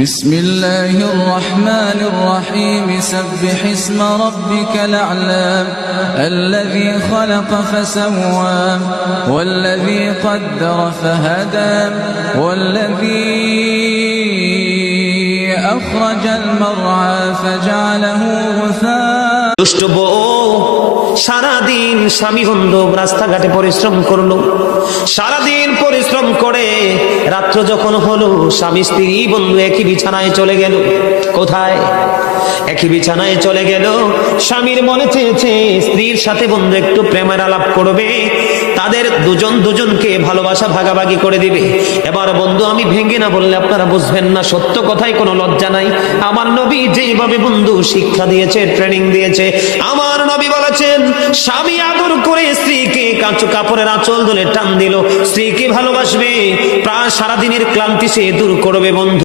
بسم الله الرحمن الرحيم سبح اسم ربك الأعلى الذي خلق فسوى والذي قدر فهدى والذي أخرج المرعى فجعله غثاء দুষ্ট বউ সারাদিন স্বামী বন্ধু রাস্তাঘাটে পরিশ্রম করলো, সারাদিন পরিশ্রম করে রাত্র যখন হলো স্বামী স্ত্রী বন্ধু একই বিছানায় চলে গেল। কোথায়? একই বিছানায় চলে গেল। স্বামীর মনে চেয়েছে স্ত্রীর সাথে বন্ধু একটু প্রেমের আলাপ করবে, তাদের দুজনকে ভালোবাসা ভাগাভাগি করে দিবে। এবার বন্ধু আমি ভেঙে না বললে আপনারা বুঝবেন না, সত্য কথায় কোনো লজ্জা নাই। আমার নবী যেভাবে বন্ধু শিক্ষা দিয়েছে, ট্রেনিং দিয়েছে, আমার নবী বলেছেন স্বামী আদর করে স্ত্রীকে কাঁচু কাপড়ের আঁচল ধরে টান দিল, স্ত্রীকে ভালোবাসবে, প্রায় সারাদিনের ক্লান্তি সে দূর করবে বন্ধু।